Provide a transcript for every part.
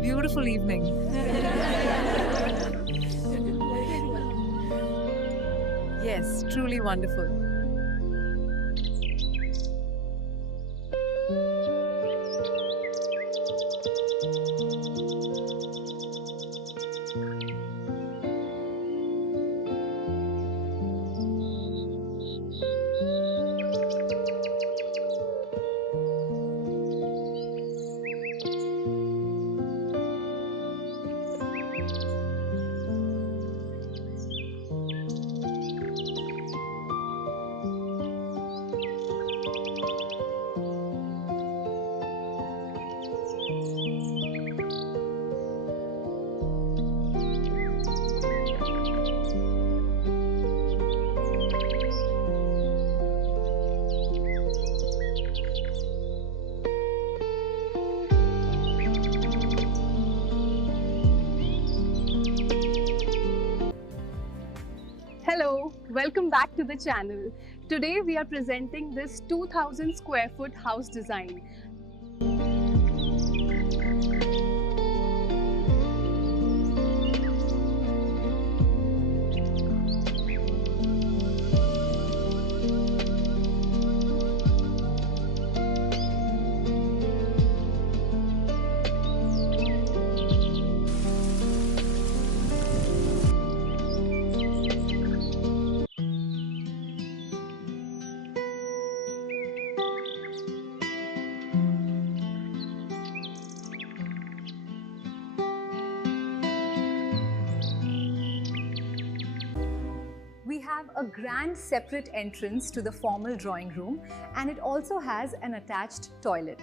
Beautiful evening. Yes, truly wonderful. Hello, welcome back to the channel. Today we are presenting this 2000 square foot house design. We have a grand separate entrance to the formal drawing room, and it also has an attached toilet.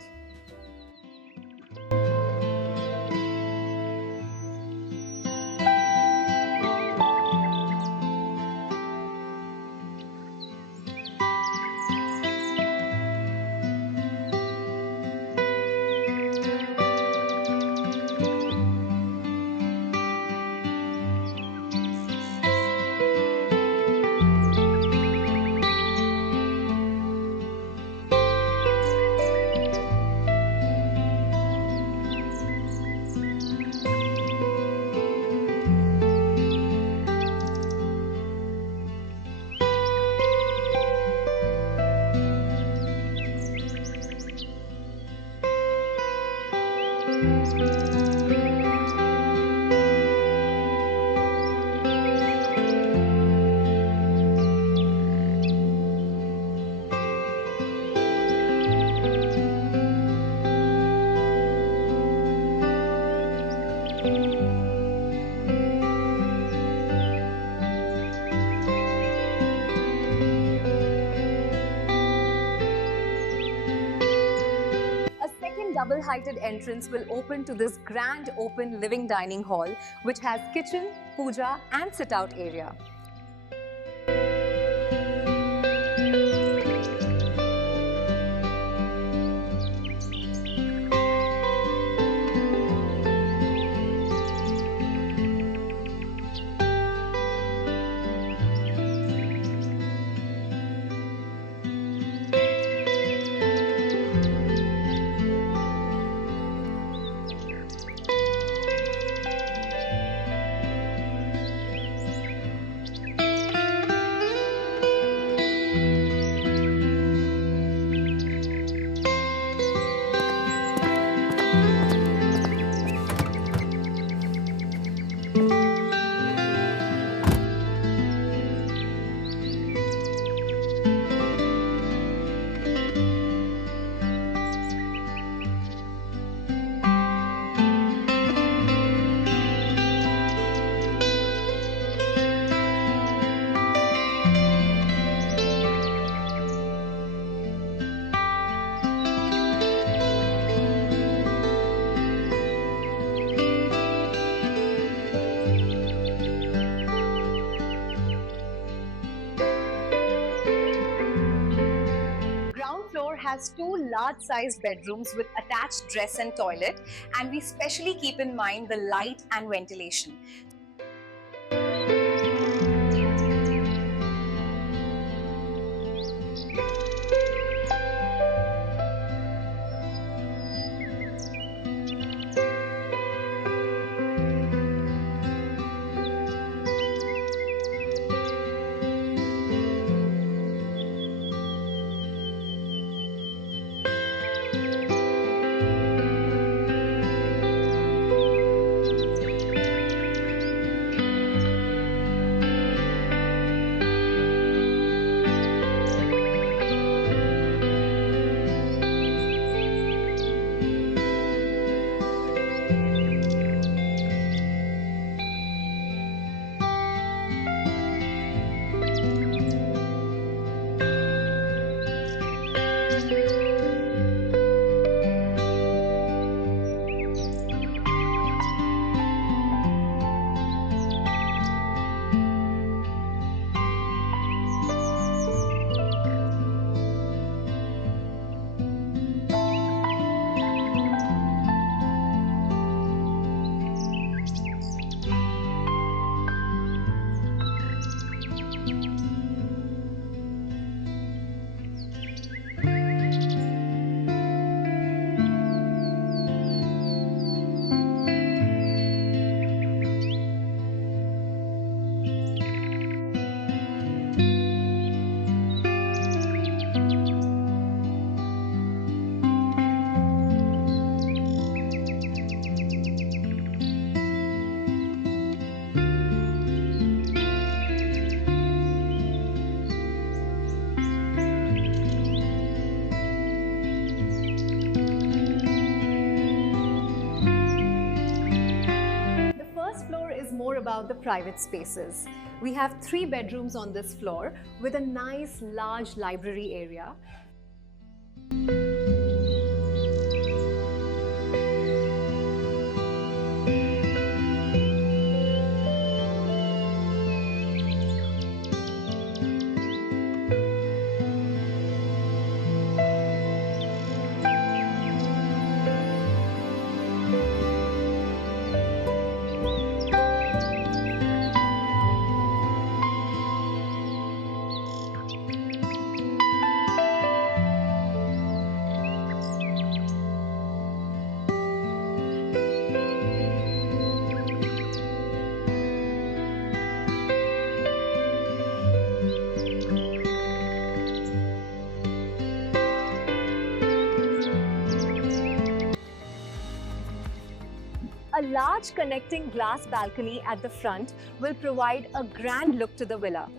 Double-heighted entrance will open to this grand open living dining hall, which has kitchen, puja and sit-out area. has two large-sized bedrooms with attached dress and toilet, and we specially keep in mind the light and ventilation. About the private spaces. We have 3 bedrooms on this floor with a nice large library area. A large connecting glass balcony at the front will provide a grand look to the villa.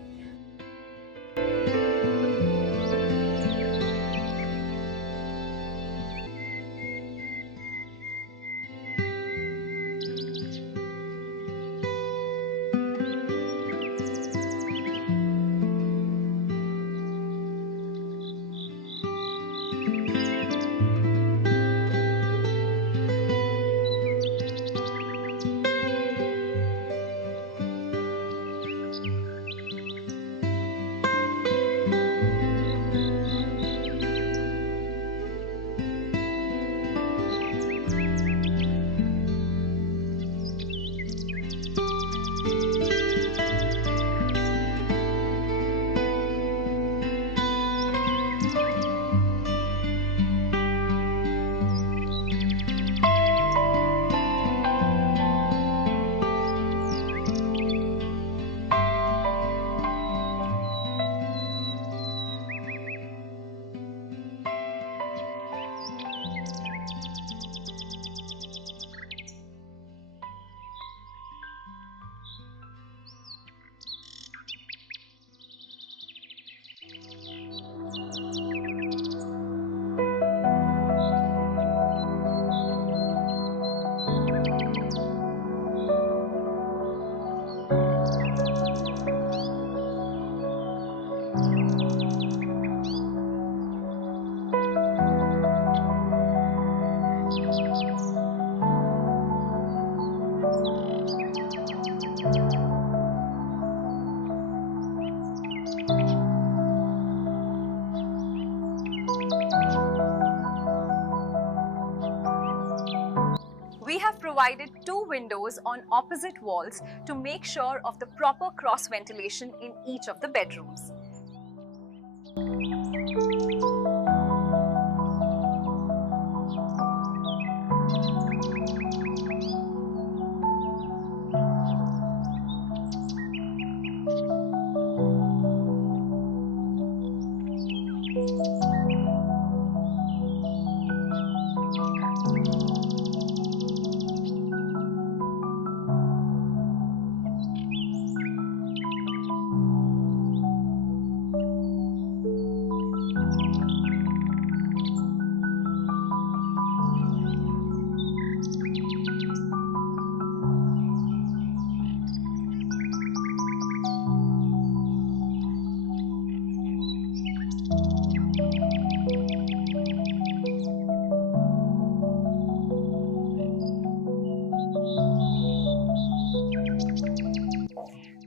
provided 2 windows on opposite walls to make sure of the proper cross ventilation in each of the bedrooms.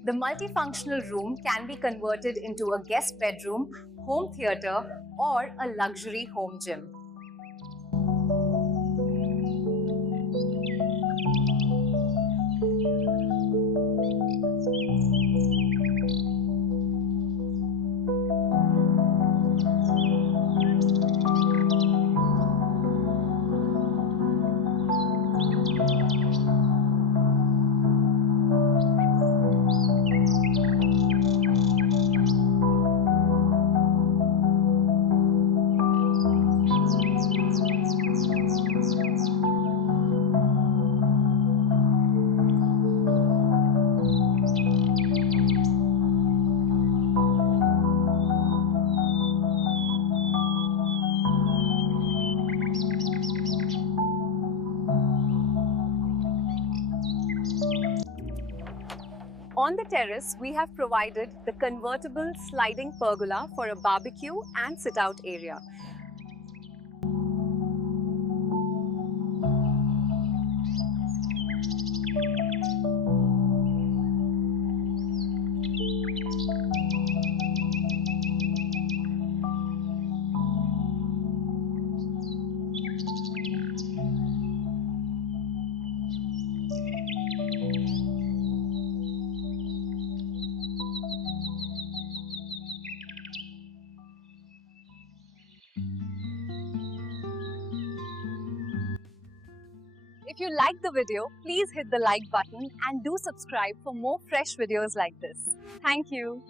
The multifunctional room can be converted into a guest bedroom, home theatre, or a luxury home gym. On the terrace, we have provided the convertible sliding pergola for a barbecue and sit-out area. If you liked the video, please hit the like button and do subscribe for more fresh videos like this. Thank you.